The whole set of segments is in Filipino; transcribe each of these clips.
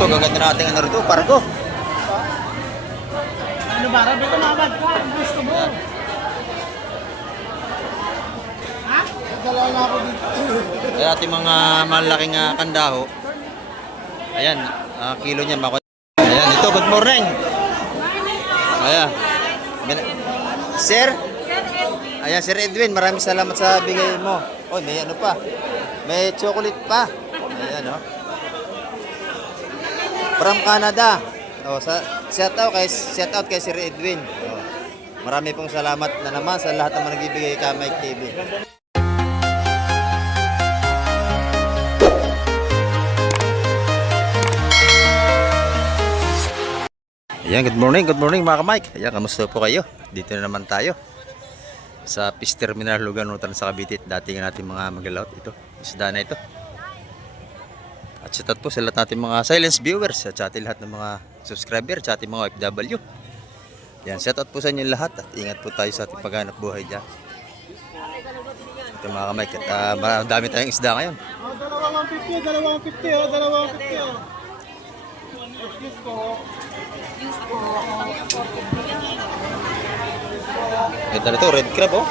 Ito, gaganda natin ano rito, parko. Ano ba? Rabi ko mabad ka. Gusto mo. Ha? Dalawa na ako dito. Kaya ating mga malaking kandaho. Ayan, kilo niya. Ayan, ito, good morning. Ayan. Sir? Ayan, Sir Edwin, maraming salamat sa bigay mo. Oh, may ano pa. May chocolate pa. Ayan, oh. From Canada. Oh, shout out kay Sir Edwin. Oh. Marami pong salamat na naman sa lahat ng mga nagbibigay kay Mike TV. Ayan, good morning mga ka-Mike. Ayan, kamusta po kayo? Dito na naman tayo sa Fish Terminal Luganutan sa Cavite. Dating natin mga magalaot ito. Isda na ito. At shout out po sa lahat natin mga silence viewers at sa ating lahat ng mga subscriber, sa ating mga OFW. Yan, shout out po sa inyo lahat at ingat po tayo sa ating paghanap buhay dyan. Ito mga ka-Mike at marami tayong isda ngayon. Oh, dalawa 150, dalawa 150, oh, dalawa 150, oh. Excuse po. Ito na ito, red crab oh.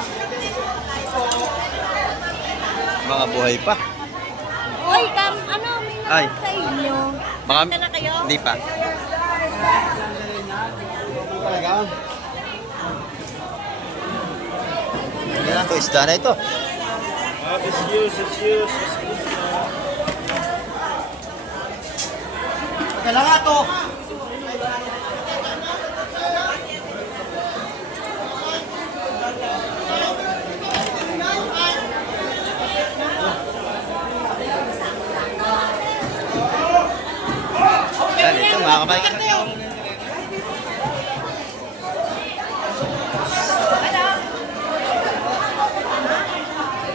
Mga buhay pa. Oy, ano, may Ay. naman sa inyo. Baka, Punta na kayo? hindi pa. Talaga? Yan ito, isda na ito. Excuse. Dalawa to. Yan ito mga ka-Mike.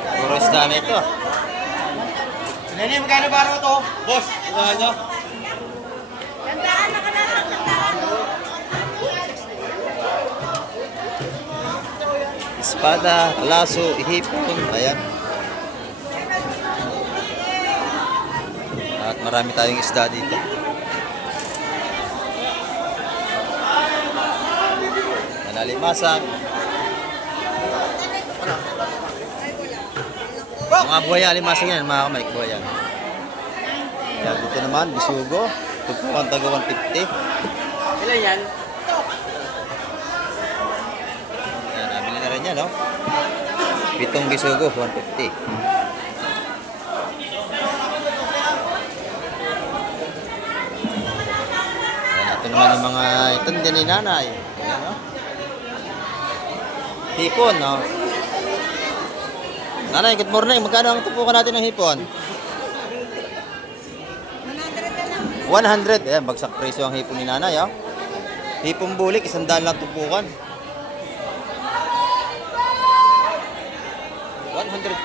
Puro isda na ito. Nene, magkano ba ito? Boss, ano? Tandaan na ka na, tandaan mo. Espada, laso, hipon, ayan. At marami tayong isda dito. Manalimasag. Mga buhay alimasag yan, mga ka-Mike, buhay yan. Ayan, dito naman, bisugo. Tupuan taga 150. Ilan yan? Ayan, nabili na rin yan, no? 7 bisugo, 150. Ayan, ito naman yung mga itanda ni nanay. Ayan, no? Hipon, no? Nanay, good morning. Magkano ang tupukan natin ng hipon? 100. Ayan, bagsak presyo ang hipon ni nanay, oh. Hipon bulik, 100 lang tupukan. 100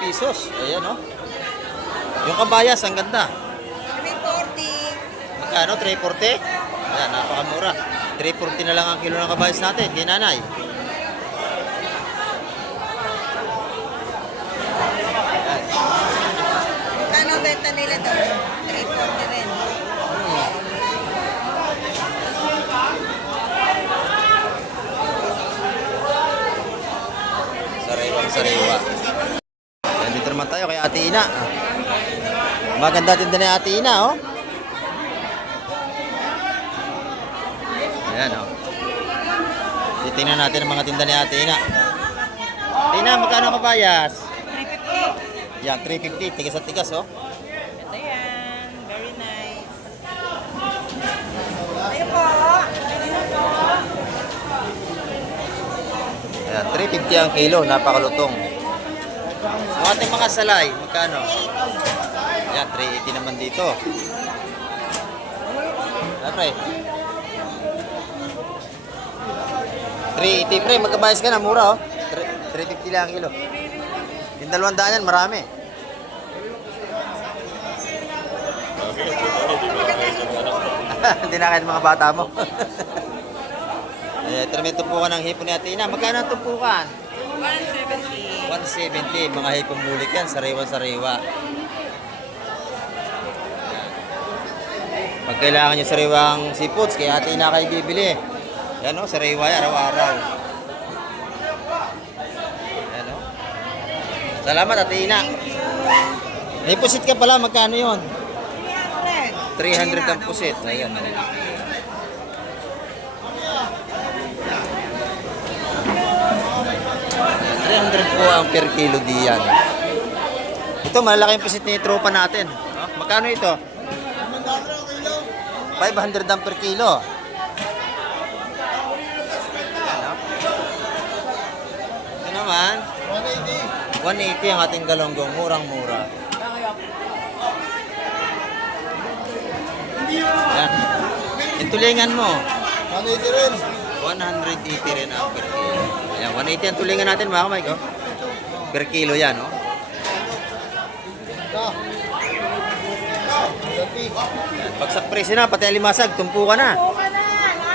pesos. Ayan, oh. Yung kabayas, ang ganda. 340. Magkano? 340? Ayan, napakamura. 340 na lang ang kilo ng kabayas natin, kay nanay. Ano benta nila daw? 340 rin. Sariwa. Ayan, dito naman tayo kay Ate Ina. Maganda tinda ni Ate Ina, oh. Ayan, oh. Titingnan natin ang mga tinda ni Ate Ina. Tina, magkano ang kabayas? 350. Yan, 350. Tigas at tigas, oh. Ito yan. Very nice. Ayun po. Ayan, 350 ang kilo. Napakalutong. Ang ating mga salay, magkano? Ayan, 380 naman dito. Pre. 380 pre, magkabayas ka na, mura oh. 350 lang ang kilo. Yung 200 yan, marami. Hindi na kahit mga bata mo. Ito naman tumpukan ng hipon ni Ate Ina. Magkano ang tumpukan? 170. 170. Mga hipong bulik yan. Sariwa-sariwa. Pag kailangan nyo sariwang seafoods, kaya ate na kayo bibili. Yan o, sariwa yan, araw-araw. Yan o. Salamat ate Ina. May pusit ka pala, magkano yun? 300 ang pusit. Ayan. 300 po ang per kilo diyan. Ito, malaki yung pusit ni tropa natin. Oh, magkano ito? 500 ang per kilo. Ito naman, 180 ang ating galonggong. Murang-mura. Yan. Yung tulingan mo. 180 rin. 180 rin ang per kilo. Ayan, 180 ang tulingan natin mga kamay ko. Per kilo yan, oh. Ayan, bagsak presyo na, pati alimasag, tumpukan na. Buka na.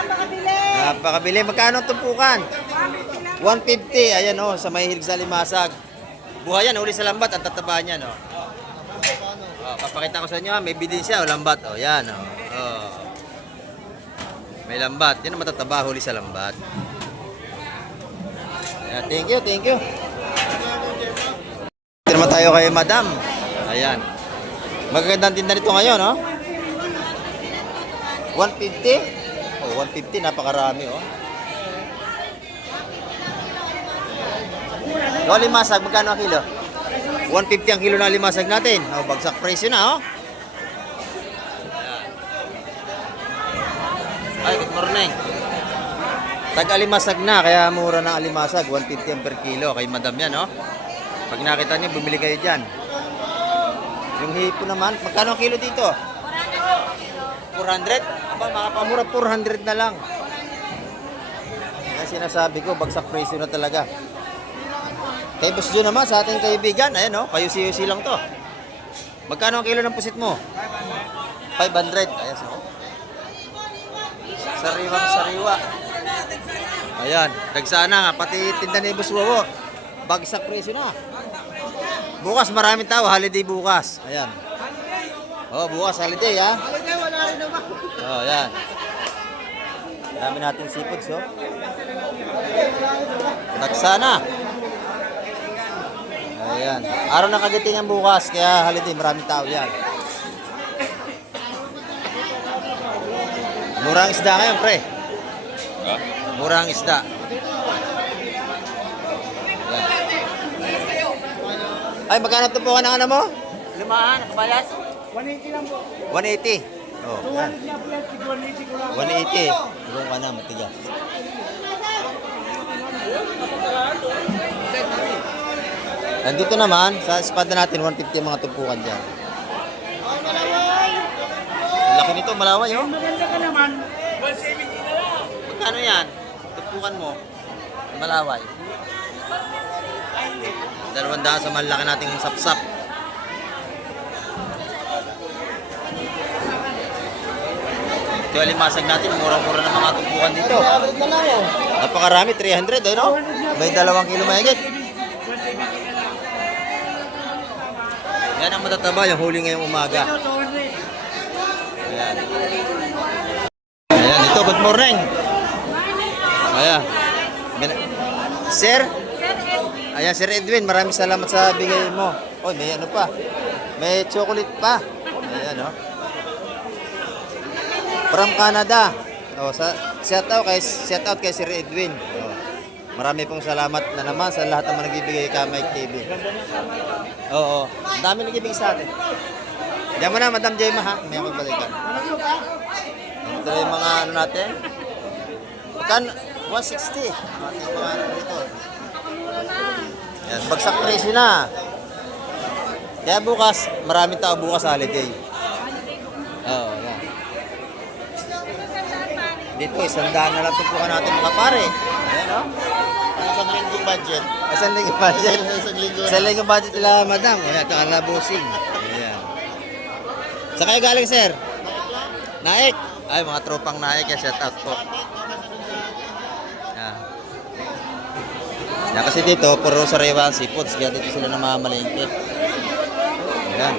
Napakabili. Napakabili. Magkano ang tumpukan? 150. Ayan, oh, sa may hilig sa alimasag. Buhay yan, uli sa lambat, ang tataba niyan, oh. Oh, papakita ko sa inyo, may bidensya, oh, lambat, oh. Yan, oh. Oh. May lambat. Yan ang matataba, huli sa lambat. Ayan, thank you, thank you. Dito naman tayo kay Madam. Ayan. Magagandang tinda nito ngayon, no? 150? Oh, 150, napakarami, oh. Yung limasag, magkano ang kilo? 150 ang kilo na limasag natin. Oh, bagsak presyo na, oh. Ay, good morning. Tag-alimasag na, kaya mura ng alimasag. 150 ang per kilo. Kay Madam yan, no? Pag nakita niyo, bumili kayo dyan. Yung hipo naman, magkano ang kilo dito? 400? Aba, makapamura, 400 na lang. Kaya sinasabi ko, bagsak presyo na talaga. Kay Boss Joe naman, sa ating kaibigan, ayan, no? Payusi-yusi lang to. Magkano ang kilo ng pusit mo? 500. Ayan, so. Sariwang sariwa. Ayan, dagsana nga, pati tinda ni Boss Wowo. Bagsak presyo na. Bukas maraming tao, holiday bukas. Ayan. Oh, bukas holiday, ha? Oh, ayan. Dami natin seafoods, oh. Dagsana. Ayan. Araw ng Kagitinan bukas, kaya holiday, maraming tao yan. Murang isda ngayon, pre. Murang isda. Ayan. Ay, magkano ito po ka ng ano mo? Limahan, kabayas? 180 lang po. 180. Oh, yan. 200 na plate, 180 ko lang. 180. Tulong ka na, matigas. Nandito naman, sa espada natin, 150 ang mga tumpukan dyan. Ang laki nito, malaway, oh. Maganda ka naman, 170 na lang. Magkano yan? Tumpukan mo. Malaway. 200 sa malaki nating sapsap. Ito yung limasag natin, murang-mura ng mga tumpukan dito. Napakarami, 300, eh, no? May 2 kilo mahigit. Yan ang matataba, yung huli ngayong umaga. Ayan. Ayan, ito, good morning. Ayan. Sir? Ayan, Sir Edwin, maraming salamat sa bigay mo. Oy, may ano pa. May chocolate pa. Ayan, oh. From Canada. Oh, shout out kay Sir Edwin. Oh. Marami pong salamat na naman sa lahat ng mga nagbibigay kay Mike TV. Oo, ang dami nagbibigay sa atin. Diyan mo na, Madam Jema, ha? May ako balikan. Ito yung mga ano natin. Magkano? 160. Ating mga ano dito. Yan, bagsak presyo na. Kaya bukas, maraming tao bukas sa holiday. Oo, yan. Dito, 100 na lang tumpukan natin mga pare. Ayan, o. Isang linggong budget. Isang linggong budget. Isang linggo. Isang linggong budget nila, Madam. Ayan, tsaka labosing. Ayan. Saan kayo galing, sir? Naik. Ay, mga tropang Naik. Yan, shout out po. Yan. Yan, kasi dito, puro sariwa ang seafoods. Kaya dito sila namamalingke. Ayan.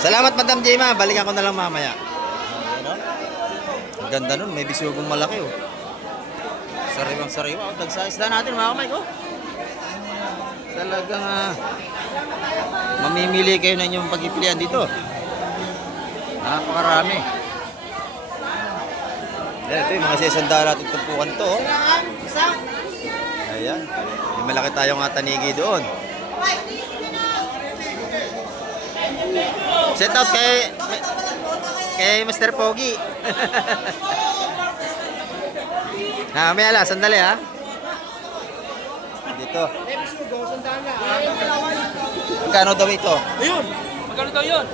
Salamat, Madam Jema. Balikan ko na lang mamaya. Ano? Ang ganda nun. May bisugong malaki, oh. Sariwang sariwa. Oh, tag-size na natin, mga kamay, oh. Talagang mamimili kayo na inyong pagpipilian dito. Napakarami. Ayan, ito yung mga sisandaan natin tumpukan ito, oh. Ayan. May malaki tayong tanigi doon. Shout out kay Mr. Pogi. May ala, sandali ha. Dito. Magkano daw ito? Ayun! Magkano daw yun?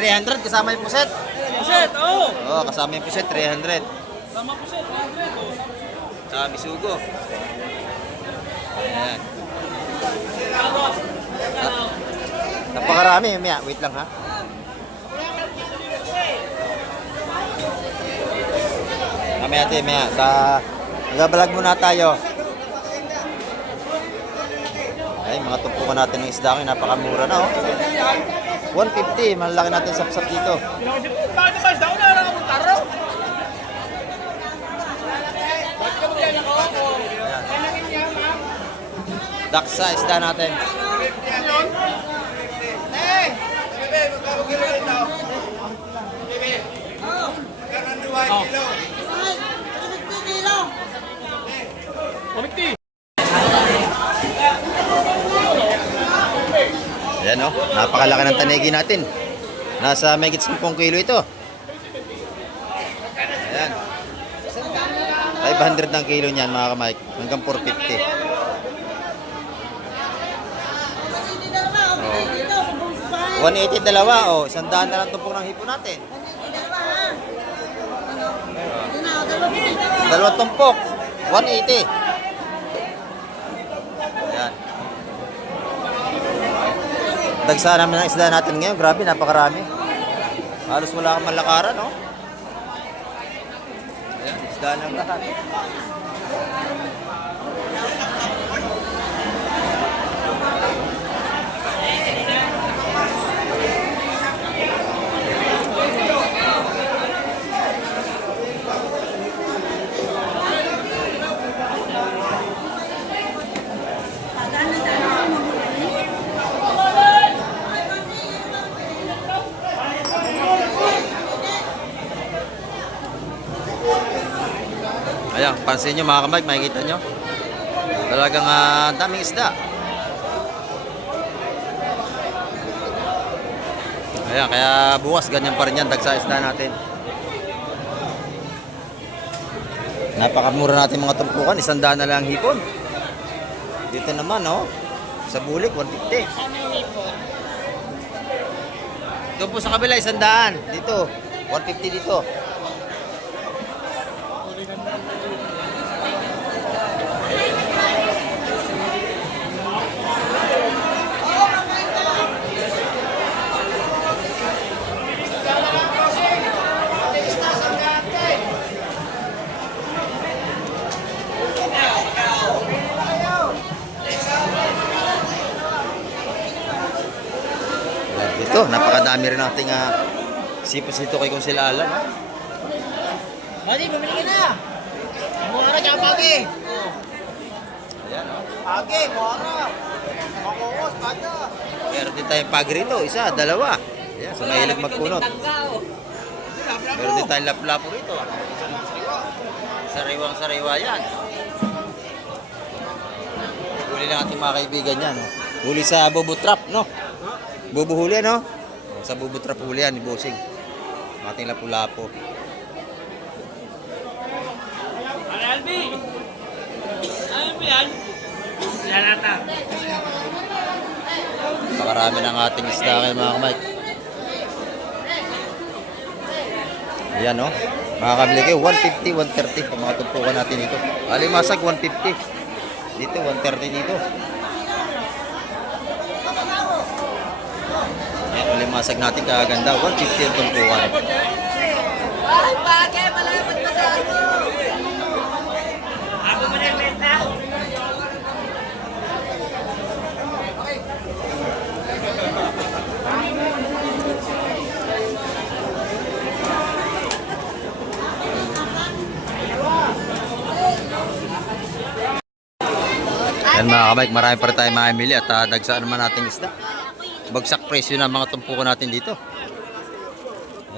300 kasama yung puset. Puset, oo! Oo, kasama yung puset, 300. Tama puset, 300 oh. Saka bisugo. Ayan. Napakarami, Mia. Wait lang ha. Mamaya ate, Mia. Nagabalag muna tayo. Ay, mga tumpukan natin ng isda ngayon. Napakamura na, oh. 150. Malalaki natin sapsap dito. Bakit ba isda ko na lang ang taro? Daksa, isda natin. Ayan, oh. Napakalaki ng tanigi natin. Nasa megit 10 kilo ito. Ayan. 500 ng kilo niyan, mga kamay. Hanggang 450. 180 dalawa, oh. 100 na lang tumpok ng hipon natin. Dalawang tumpok. 180. Ayan. Dagsa namin ang isda natin ngayon. Grabe, napakarami. Halos wala kang malakaran, no? Ayan, isda ng lahat. Ayan, pansin nyo mga kamay, makikita nyo. Talagang daming isda. Ayan, kaya bukas ganyan pa rin yan, dagsa isda natin. Napakamura natin mga tumpukan, 100 na lang hipon. Dito naman, oh, sa bulik, 150. Doon po sa kabila, 100. Dito, 150 dito. Dito, napakadami rin nating sipos dito kay Konsilala, no? Mati, bumili ka na! Muara dyan, Pagi! Ayan, no? Pagi, muara! Makukos, bata! Meron din tayong pagrito, isa, dalawa. Ayan, sa mahilig magpunot. Meron din tayong laplapo rito. Sariwang-sariwa yan. Huli lang ating mga kaibigan yan, no? Huli sa Bobo Trap, no? Bubuhuli, no? Sa Bobo Trap huli yan, ni Bossing. Ating lapu-lapo. Albi! Albi yan! Yan nata! Pakarami ng ating isda kayo, mga kamay. Ayan, no? Makakabili kayo, 150, 130 kung mga tumpukan natin dito. Alimasag, 150. Dito, 130 dito. Ayan, alimasag natin kaganda, 150 ang tumpukan. Ay, bagay, malapit pa sa ano. Ako mo na yung benta? Ayan mga kamay, marami pa rin tayo mamimili at dagsaan naman natin isda. Bagsak presyo ng mga tumpukan natin dito.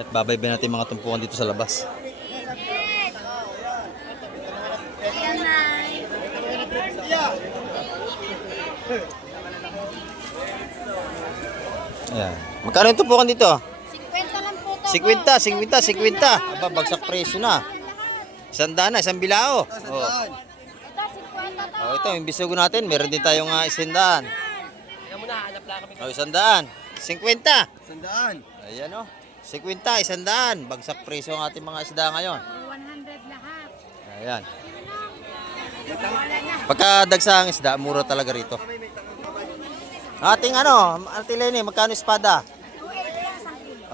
At babaybay natin mga tumpukan dito sa labas. Ayan. Magkano yung tumpukan dito? 50 lang po to. 50. Aba, bagsak presyo na. 100 na, 1 bilao. Oh. Ito, 50 to. Oh, ito, yung bisugo natin, meron din tayong 100. Oh, 100. 50. 100. Ayan oh. 50, 100. Bagsak presyo ang ating mga isda ngayon. 100 lahat. Ayan. Pagka dagsa ang isda, mura talaga rito. Ating Auntie Lenny, magkano espada?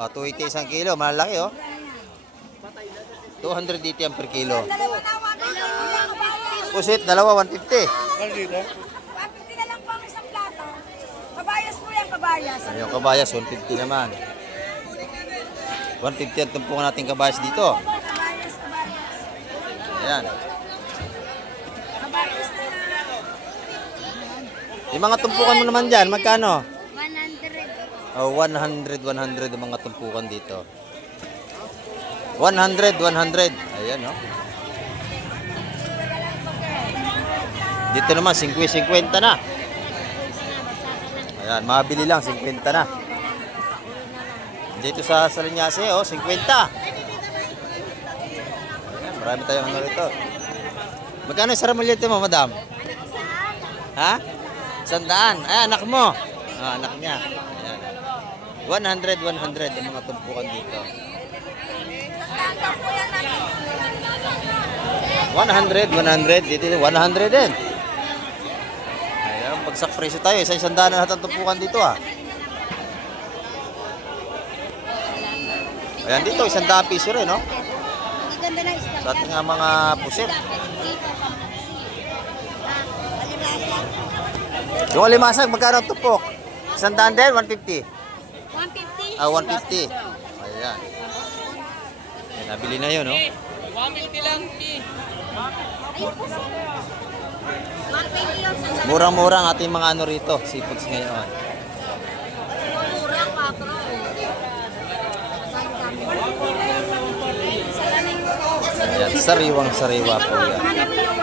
280 isang kilo, malaki oh. 280 ang per kilo. Pusit, dalawa, 150. 150 na lang po ang isang plato. Kabayas po yan, kabayas. Ayun, kabayas, 150 naman. 150 ang tumpungan natin kabayas dito. Kabayas. Ayan. Kabayas na lang. Yung mga tumpukan mo naman dyan, magkano? 100. Oh, 100 ang mga tumpukan dito. 100. Ayan, oh. Dito naman, 50 na. Ayan, mabili lang, 50 na. Dito sa Salinyase, oh, 50. Ayan, marami tayong rito. Magkano yung saramulyete mo, madam? Ha? 100. Ay, anak mo. Ah, anak niya. Ayan. 100 ang mga tumpukan dito. 100 dito 100 din. Ayan, bagsak presyo tayo. Isang daan na lahat ang tumpukan dito ah. Ayan dito, 100 piso rin, no? Ang ganda na isda. Sa ating mga pusit. Yung alimasag, magkano ang tumpok? 100 din, 150. 150. Ah, 150. Ayan. Ayan, nabili na yun, no? 150 lang, Ki. Ayun po, sir. 120 lang sa Murang-mura ang ating mga rito, seafoods ngayon. murang, patro. Ayan, sariwang-sariwa po yan. Ano yung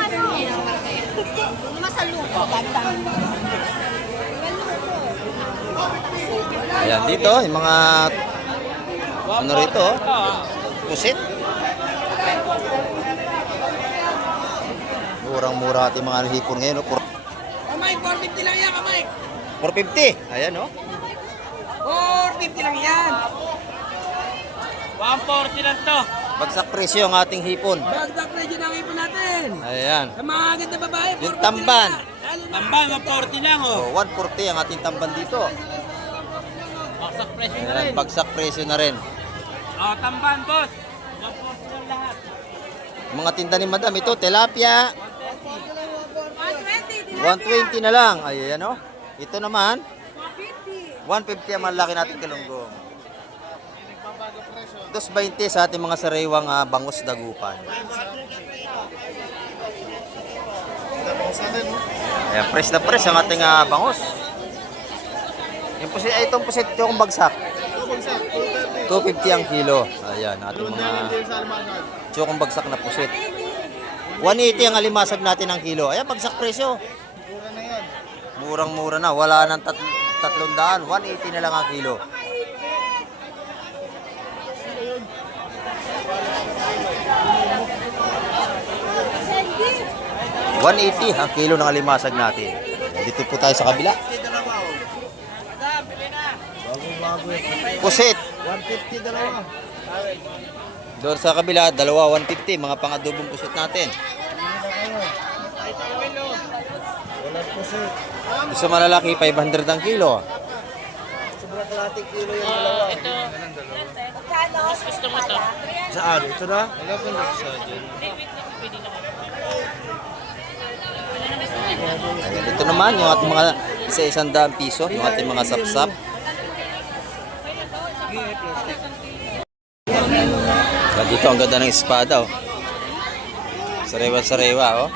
masalupo? Ayan, dito, yung mga rito, pusit. Murang-mura ating mga hipon ngayon, no? Kamay, 450 lang yan, kamay. 450. Ayan, no? 450 lang yan. 140 lang to. Bagsak presyo ang ating hipon. Bagdak na dyan ang ipon natin. Ayan. Sa mga ganda babae, 450 Yung tamban. lang yan. Tamban, 140 lang, oh. So, 140 ang ating tamban dito. Baksak presyo na Ayan, rin. bagsak presyo na rin. Oh, tamban, boss. 140 lang lahat. Mga tinda ni madam, ito, tilapia. 120 na lang. Ayan, no? Ito naman, 150 ang malaki natin kalunggong. 220 sa ating mga sariwang bangus dagupan. Ayan, fresh na fresh ang ating bangus. Yung pusit, itong pusit yung bagsak. 250 ang kilo. Ayan, ating mga tsukong bagsak na pusit. 180 ang alimasag natin ang kilo. Ayan, bagsak presyo. Murang-mura na. Wala nang 300. 180 na lang ang kilo. $180 ang kilo ng alimasag natin. Dito po tayo sa kabila. Pusit. 150 dalawa. Doon sa kabila, dalawa 150. Mga pang-adobong pusit natin. Walang pusit. Doon sa malalaki, 500 ang kilo. Sobrang kalating kilo yung dalawa. Gusto mo to? Saan? Ito na? Wala pa na sa dyan. Ayan, ito naman yung ating mga isa-100 piso, yung ating mga sapsap. Ayan, dito ang ganda ng espada, oh. Sariwa-sariwa, oh.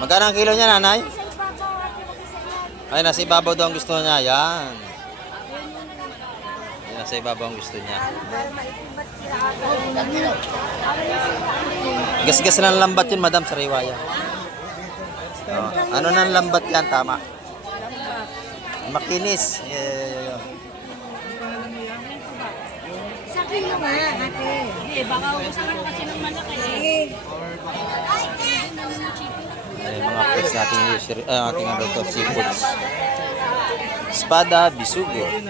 Magkano ang kilo niya, nanay? Ay, nasa ibabaw daw ang gusto niya. Yan. Yan, nasa ibabaw ang gusto niya. Gas-gas ng lambat yun, madam, sa riwaya. Oh, ano ng lambat yan? Tama. Makinis. Yeah. Sa kilo nga, ate. Hindi, baka ubusan ka kasi ng malaki eh. Ay, mga friends natin usually, ating ano to, seafoods. Espada Bisugo. Ano?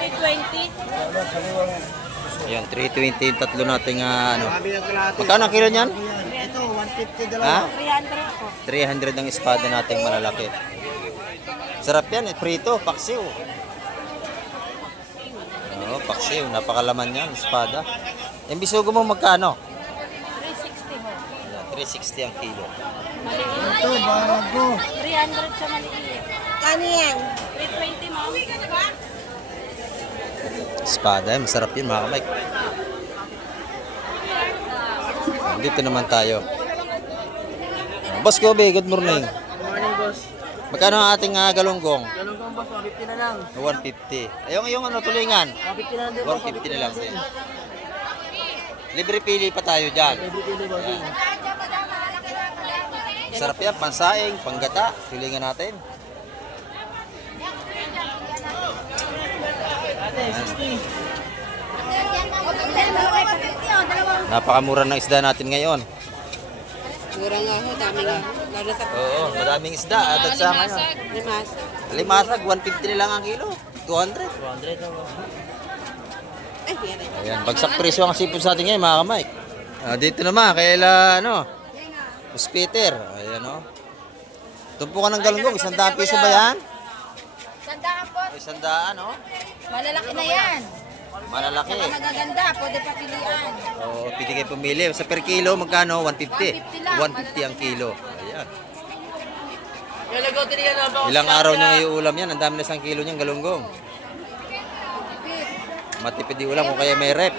320? Ayan, 320 yung tatlo nating ano. Magkano ang kilo niyan? Ito, 150 dalawa. Ha? 300 ako. 300 ang espada nating malalaki. Sarap yan, prito, paksiw. Oo, paksiw, napakalaman yan, espada. Yung bisugo mo magkano? 360 ho. Ayan, 360 ang kilo. Ito, bago. 300 sa maliit. Kano yan? 320 mo. Espada, masarap yun mga kamay. Dito naman tayo. Boss Kobe, good morning. Morning, boss. Magkano ang ating galunggong? Galunggong, boss. 150 na lang. 150. Yung ano, tulingan? 150 na lang din. 150 na lang din. Libre pili pa tayo dyan. boss. Sarap yan, pansaing, panggata. Tulingan natin. Napakamura ng isda natin ngayon. Mura nga ho, dami nga ho. Lalo sa Oo, madaming isda. At sa ngayon. limas. Limasag, 150 na lang ang kilo. 200. 200 na, boss. Ay, yan ay. Ayan, bagsak presyo ang sipon sa atin ngayon, mga kamay. Dito naman, kaila, Bus Peter. Ayan, o. Tumpukan ng galunggong, 100 piso ba yan? Sandaan po. 100, o. Malalaki na yan. Malalaki. Saka magaganda, pwede pa pilian. Oo, pwede kayo pumili. Sa per kilo, magkano? 150. 150 lang. 150 ang kilo. Ayan. Yung lagote niya na, boss. Ilang araw niyang iulam yan. Ang dami na 1 kilo niyang galunggong. Matipid yung ulam kung kaya may rep.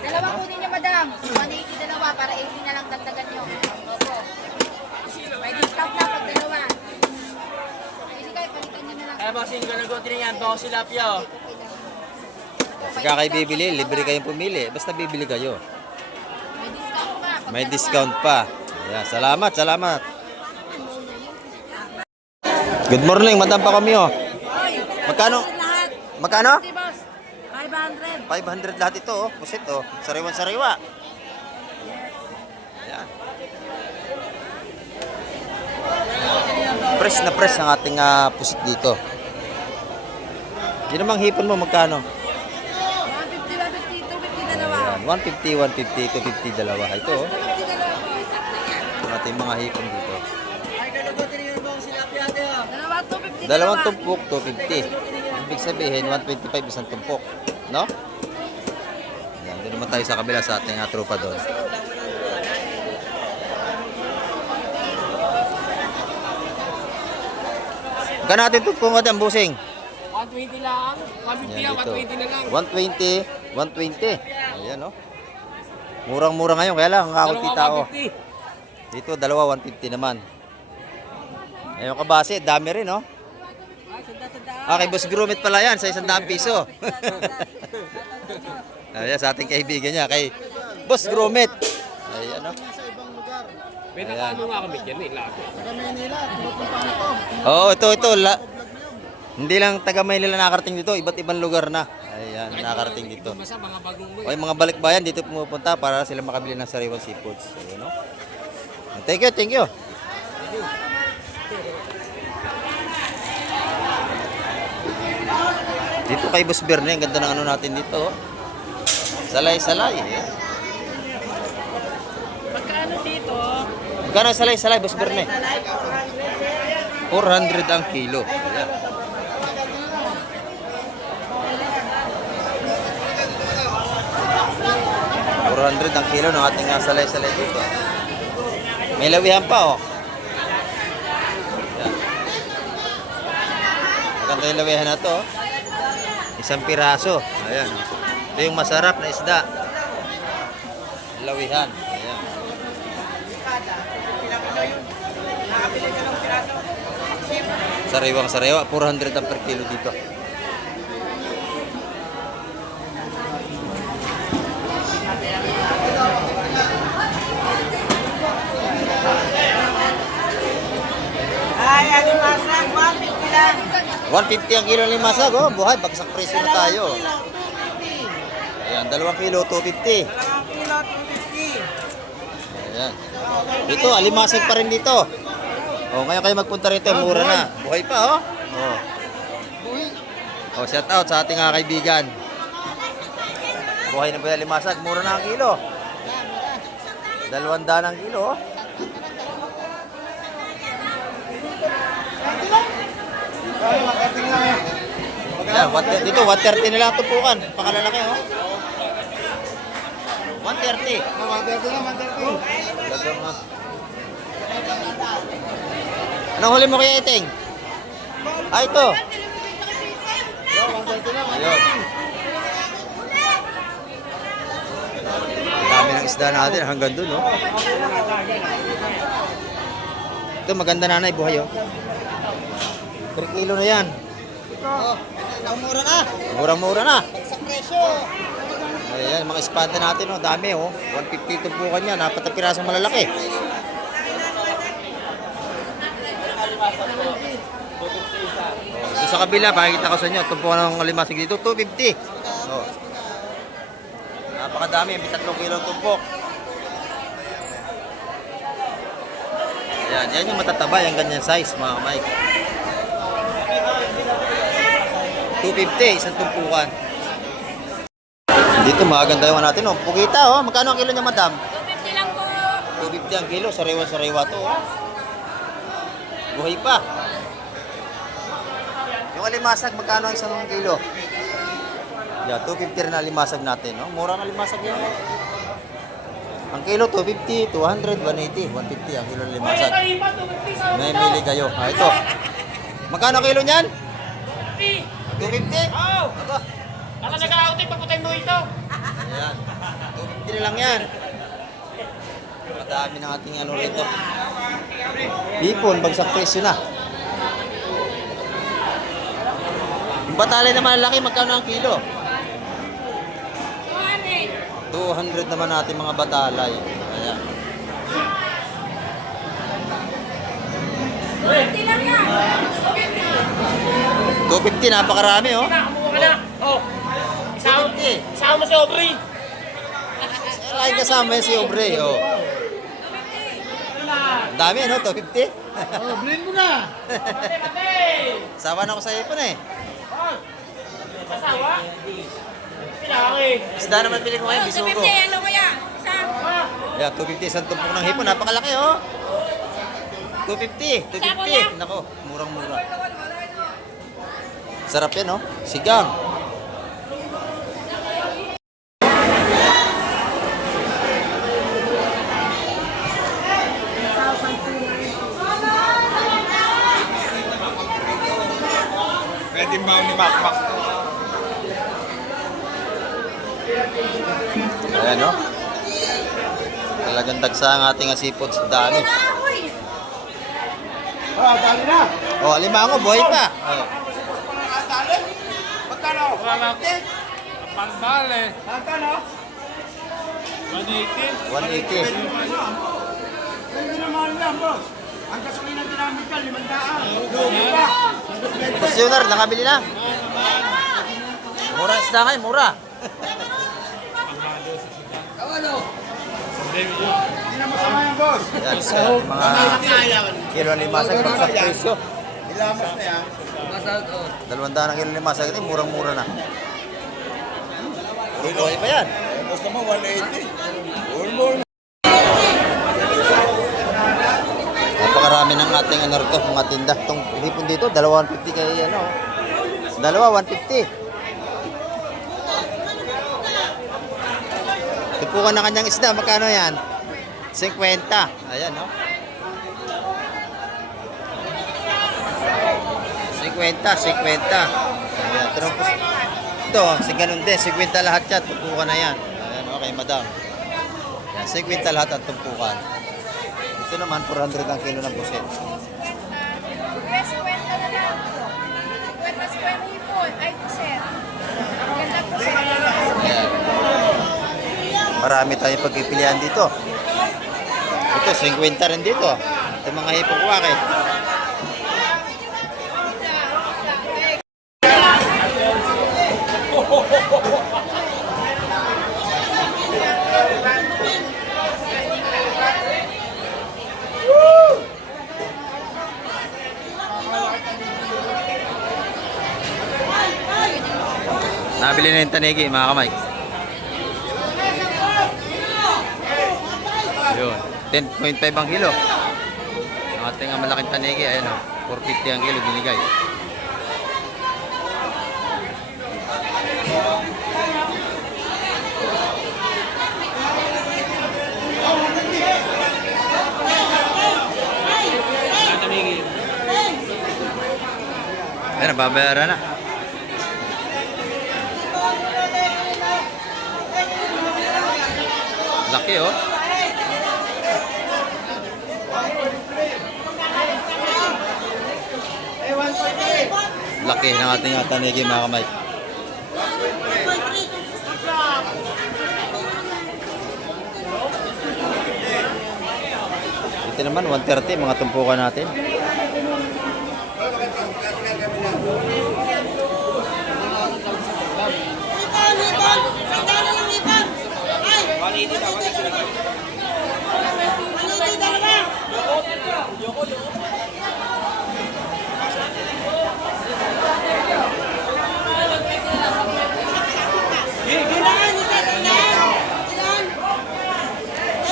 Dalawa po ninyo, madam. 180 dalawa para 80 na lang dagdagan nyo. Opo. May discount na pag dalawa. Pwede kayo, palitan nyo na lang. Ay, boss, yung lagote niya, bawas tilapia, oh. Pagka kayo bibili, libre kayong pumili. Basta bibili kayo. May discount pa. Pag May dalawa. discount pa. Ayan, salamat, salamat. Good morning, Madam Pacomio. Magkano? Lahat. Magkano? 50, boss. 500. 500 lahat ito, oh. Pusit, oh. Sariwan-sariwa. Ayan. Press na press ang ating pusit dito. Yun namang hipon mo, magkano? 150, 250 dalawa. Ayan, 150, 250 dalawa. Ito, oh. 250 dalawa. Ang ating mga hipon dito. Ay, lagote niya, bawas tilapia, ate, oh. Dalawa, 250 Dalawang dalawa. tumpok, 250. Ibig sabihin, 125 isang tumpok. No? Yan, doon naman tayo sa kabila sa ating tropa doon. Magkano natin tumpok natin ang busing? 120 lang. 150 Yan, yan, dito. 120 na lang. 120. Ayan, no? Murang-mura ngayon, kaya lang, ang kakunti tao. 150. Dito, dalawa, 150 naman. Ayun kabase, dami rin, no? Kay Boss Grumit pala yan, sa 100 piso. Ayan, sa ating kaibigan niya, kay Boss Grumit. Ayan, no? Sa ibang lugar. May nakano nga kami dyan, eh, lahat. Taga Manila, pinupuntahan ito. Oo, ito. Hindi lang taga Maynila nakarating dito, iba't ibang lugar na. Ayan, nakarating dito. Basta mga bagong O yung mga balikbayan dito pumupunta para sila makabili ng sariwang seafoods. Ayan, no? Thank you, thank you. Dito kay Boss Berne, ang ganda ng ano natin dito. Oh. Salay-salay. Magkano dito? Magkano ang salay-salay, Boss Berne? 400 ang kilo. Ayan. $400 ang kilo ng ating salay-salay dito. May lawihan pa, oh. Ayan. Maganda yung lawihan na to, oh. Isang piraso. Ayan. Ito yung masarap na isda. Lawihan. Ayan. Sariwang sariwa, 400 ang per kilo dito. Ay, ano masang 150 lang. 150 ang kilo ng limasag, oh. Buhay, bagsak presyo na tayo. Ayan, 2 kilo, 250. 2 kilo, 250. Ayan. Dito, alimasag pa rin dito. Oh, ngayon kayo magpunta rito, mura na. Buhay pa, oh. Oh. Oh, shout out sa ating mga kaibigan. Buhay na ba yung limasag? Mura na ang kilo. 200 ang kilo, oh. Ayan, dito, 130 na lang tupukan. Pakalalaki, oh. 130. 130 na, 130. Lagang nga. Anong huli mo kaya, Iting? Ah, ito. Ayun. Dami ng isda natin hanggang dun, no? Ito, maganda nanay, buhay, oh. 3 kilo na yan. Mura na. Murang-mura na. Sa presyo. Ayan, mga espada natin, oh. Dami, oh. 150 tumpukan yan. 4 na pirasong malalaki. Doon sa kabila, pakikita ko sa inyo. Tumpukan ng limasig dito, 250. Oh. Napakadami, may 3 kilong tumpok. Ayan, yan yung matataba, yung ganyan size, mga Mike. 250, isang tumpukan. Dito, maganda yung natin, oh. Pugita, oh. Magkano ang kilo niya, madam? 250 lang po. 250 ang kilo, sariwa-sariwa to, oh. Buhay pa. Yung alimasag, magkano ang isang kilo? Yeah, 250 rin ang alimasag natin, no? Mura ang alimasag yan. Ang kilo, 250, 200, 180, 150 ang kilo ng alimasag. May mili kayo. Ah, ito. Magkano ang kilo niyan? 250? Oh! Aba. Baka nag-outing pagputay mo ito. Ayan. 250 na lang yan. Madami ng ating ano rito. Hipon, bagsak presyo na. Yung batalay naman laki, magkano ang kilo? 200 naman natin mga batalay. Ayan. 250 lang yan. 250, napakarami, oh. Kumuha ka na. Oh. 250. Isama mo si Aubrey. Ay, kasama yan si Obre, oh. Ang dami, no? 250? Oh, blend mo na. Sawa na ako sa ipon, eh. Sasawa? Pinaki. Isda naman pili ko ngayon, bisugo. 250, ano mo yan? Isa. Ayan, 250, isang tumpok ng hipon. Napakalaki, oh. 250, 250. Nako, murang-mura. Sarap yan, oh. Sigang. Pwede ba ni Makmak? Ayan, no? Talagang dagsa ang ating asipot sa dami. Ah, dali na. Oh, alimango, buhay pa. Oh. Magkano? Pambale. Magkano? 180. 180. Hindi naman yan, boss. Ang gasolina ginamit ka, 500. Pasyoner, nakabili na. Mura isda kayo, mura. Hindi na masama yan, boss. Yan, sa mga kilo ng limasag, bagsak presyo. Ilamas na yan. 200 ang kilo ng limasag, ito murang-mura na. Buhay pa yan. Gusto mo, 180. Ulmol. Napakarami ng ating ano rito, mga tinda. Itong hipon dito, 250 kay ano. Dalawa, 150. Tipukan na kanyang isda, magkano yan? 50. Ayan, no? 50. Ayan, ito, si ganun din, 50 lahat yan. Tipukan na yan. Ayan, okay, madam. 50 lahat ang tumpukan. Ito naman, 400 ang kilo ng pusit. 50 na lang. 50 square hipon. Ay, puset. Ganda puset. Ayan. Marami tayong pagpipilian dito. Ito, 50 rin dito. Ito mga hipong kwake. Nabili na yung tanigi, mga kamay. Yun. 10.5 ang kilo. Ang ating malaking tanigi, ayan o. 450 ang kilo binigay. Ayan, nababayaran na. Laki oh. Laki ng ating tanigi, mga kamay. Ito naman 130 mga tumpukan natin.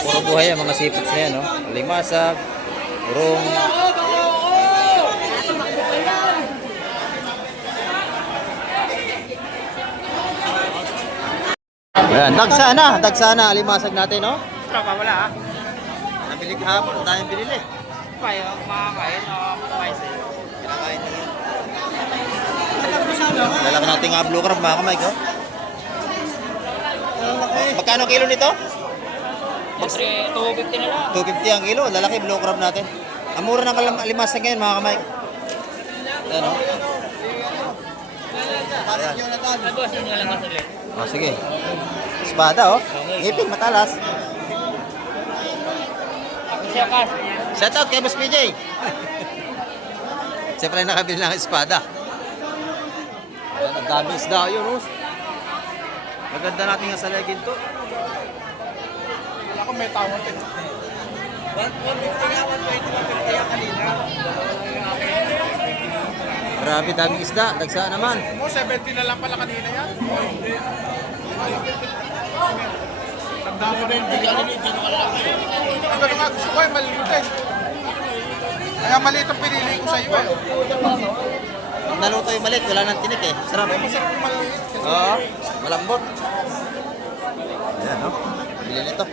Puro buhay ang mga seafoods na yan, no? Limasag, urong. Ayan, dagsa na, limasag natin, no? Tropa, wala ah. Nabili kahapon, tayong binili. Payo, makakain o kumain sa'yo. Kinakain na yun. Lalaki natin nga blue crab, mga kamay, ko. Magkano kilo nito? 250 na lang. 250 ang kilo, lalaki blue crab natin. Ang mura ng limasag ngayon, mga kamay. Ano? Boss, yun nga lang masali. Oh, sige. Espada, oh. Ngipin, matalas. Siya ka. Shout out kay Boss PJ. Siya pala nakabili ng espada. Ayan, ang dami isda yun, oh. Maganda natin nga sa legend to. Ako may tawag eh. 150 nga, 120 nga kanina. Grabe, daming isda. Dagsa naman. Mo, 70 na lang pala kanina yan. Tanda mo din. Ito na nga gusto ko eh, maliit eh. Kaya maliit ang pinili ko sa iyo eh. Pag naluto yung maliit, wala nang tinik eh. Sarap. Masarap yung maliit. Oo, malambot. Ayan, no? Bili nito.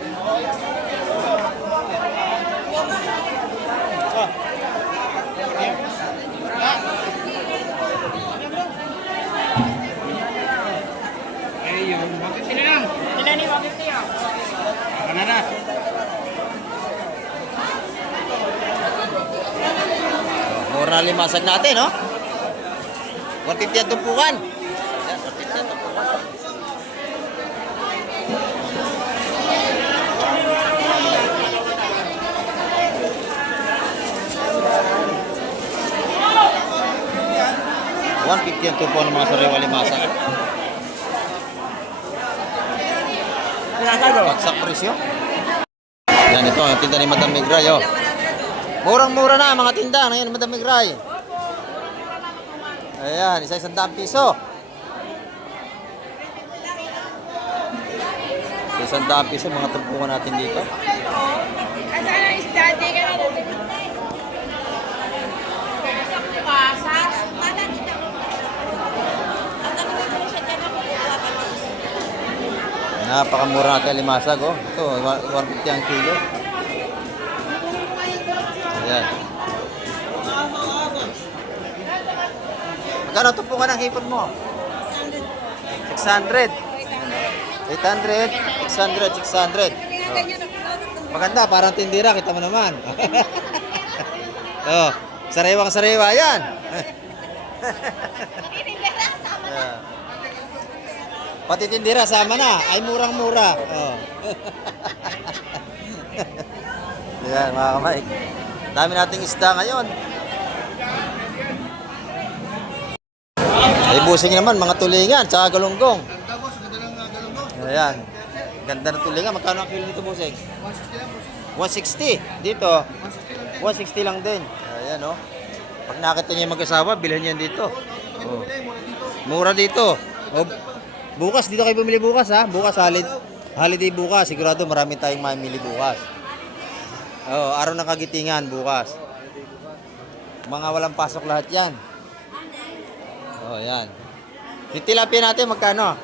Ayun, 150 na lang. Ilan ni 150 ah? Ano na? Mura na limasag natin, no? 150 ang tumpukan. Ayan, 150 ang tumpukan. $150 ang tumpukan ng mga sariwa limasag. Bagsak presyo. Yan, ito ang tinda ni Madam Migray, oh. Murang-mura na mga tinda ngayon, Madam Migray. Ayan, isa-100 piso. Isa-100 piso mga tumpukan natin dito. Asa na isda? Di ka na natin. Pasas. Napakamura natin limasag, oh. Ito, 150 ang kilo. Ayan. Magkano tumpukan ang hipon mo? 600. 800, 600, 600. Oh. Maganda, parang tindira, kita mo naman. Oh, sariwang-sariwa yan. Yeah. Pati tindira sama na, ay murang-mura. Oh. Yan, mga kamay. Dami nating isda ngayon. Ay, busing naman, mga tulingan, tsaka galunggong. Ayan. Ganda ng tulingan. Magkano ang kilo nito, busing? 160 dito. 160 lang din. Ayan, oh. Pag nakita niyo yung mag-asawa, bilhin niyo yan dito. Oh. Mura dito. Oh. Bukas, dito kayo bumili bukas, ha? Bukas, holiday bukas. Sigurado marami tayong mamili bukas. Oh, araw ng kagitingan bukas. Mga walang pasok lahat yan. Oh, yan. Yung tilapia natin, magkano?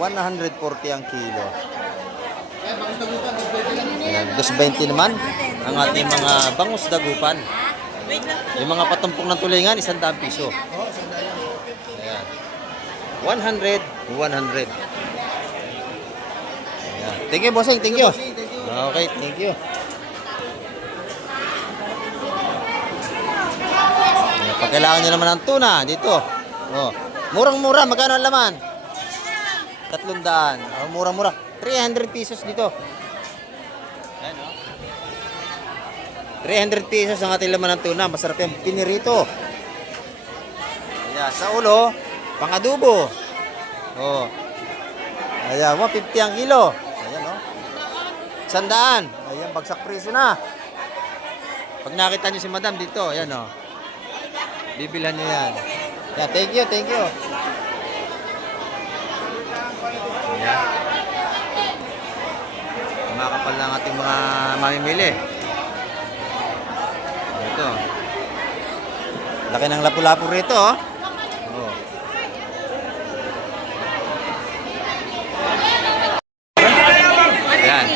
140 ang kilo. Ayan, 220 naman ang ating mga bangus dagupan. Yung mga patumpok ng tulingan, 100 piso. Ayan. 100, 100. Ayan. Thank you, bossing. Thank you. Okay, thank you. Ayan, pag kailangan nyo naman ng tuna, dito. Oh. Murang-mura, magkano ang laman? 300. Oh, murang-mura. 300 pesos dito. Ayan, oh. 300 pesos ang ating laman ng tuna. Masarap yan. Pinirito. Ayan, sa ulo, pang-adobo. Oh. Ayan, 150 ang kilo. Ayan, oh. 100. Ayan, bagsak preso na. Pag nakita nyo si madam dito, ayan, oh. Bibilhan nyo yan. Yeah, thank you, thank you. Ayan. Kumakapal lang ating mga mamimili. Ito. Laki ng lapu-lapu rito, oh. Oh. Ayan.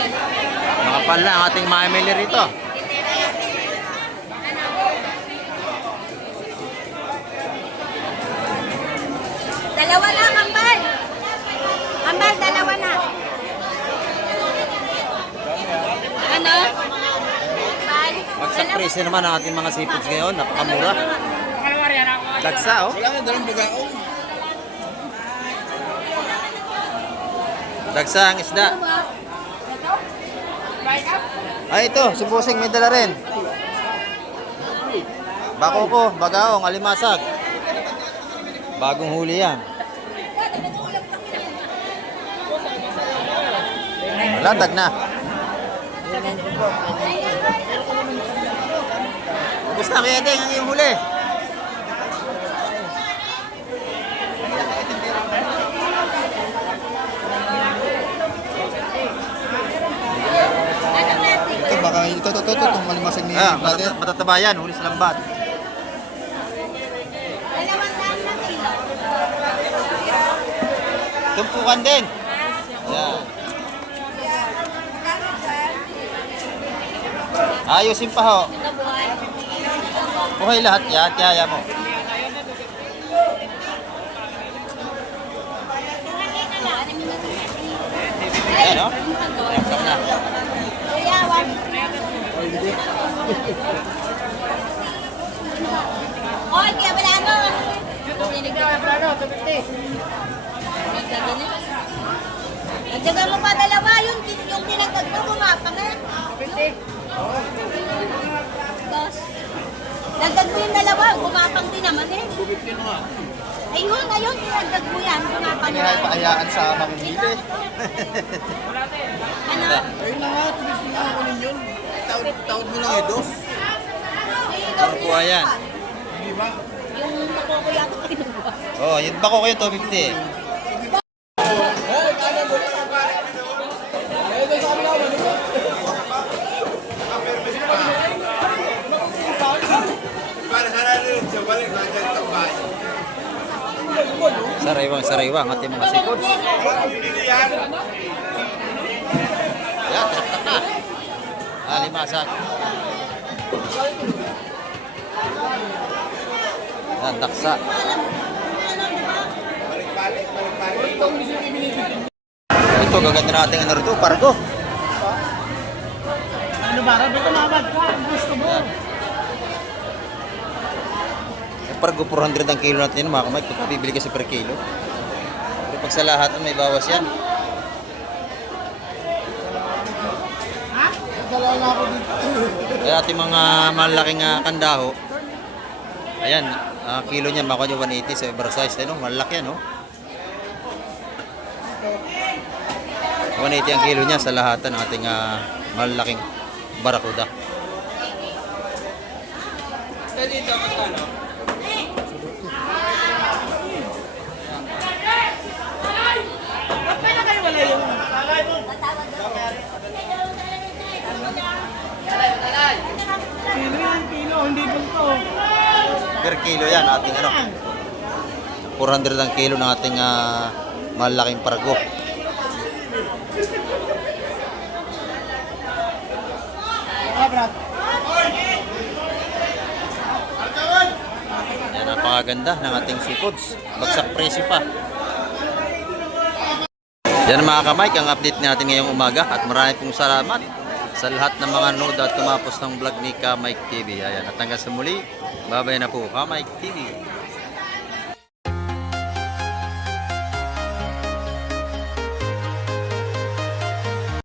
Makapal lang ating mamimili rito. Dalawa na, kambal. Kambal, dalawa na. Ano? Bagsak presyo naman ang ating mga seafoods ngayon. Napakamura. Dagsa, oh. Wala nga dalang bagaong. Dagsa ang isda. Ay, ito. Si Busing may dala rin. Bako ko, bagaong, alimasag. Bagong huli yan. Wala, dag na. Gusto na kaya din ang iyong huli. Ito, baka ito, itong malimasag ni brother. Matataba yan, huli sa lambat. Tumpukan din. Yan. Ayusin pa ho. Buhay lahat yan, kaya mo. Ayan, no? Ayan na. Oy, kaya wala mo. Nagdagan mo pa dalawa, yung tinagdag mo, bumapang eh. Boss, dagdag mo yung dalawa, bumapang din naman eh. Ayun, tinagdag mo yan, bumapang Hindi ay paayaan sa mamimili. Ano? Ayun na nga, tubig na ako ninyo. Taod mo lang dos. Ano po yan? Hindi ba? Yung nakuha ko yata kinuha. Oh, yung bako kayo 250. Sariwang ating mga seafoods. Yan, taktak na. Alimasag. Yan, taksa. Ito, gaganda natin ano rito, pargo. Ano ba? Rabi, tumawad ka. Ang gusto mo. Pargo 400 ang kilo natin yun, mga kamay. Kung bibili kasi per kilo. Pero pag sa lahat, may bawas yan. Nagdala na ako dito. Kaya ating mga malaking kandaho, ayan, kilo niya, mako niya 180 sa oversize. Ano, malaki yan, no? 180 ang kilo niya sa lahatan ng ating malaking barakuda. Dito, magkano? Kilo yan, kilo. Hindi bulto. Per kilo yan, ating ano, 400 ang kilo ng ating malaking pargo. Yan, napakaganda ng ating seafoods. Bagsak presyo pa. Yan mga kamay, ang update natin ngayong umaga at marami pong salamat sa lahat ng mga nod at tumapos ng vlog ni Kamike TV. Ayan, at hanggang sa muli, babay na po Kamike TV.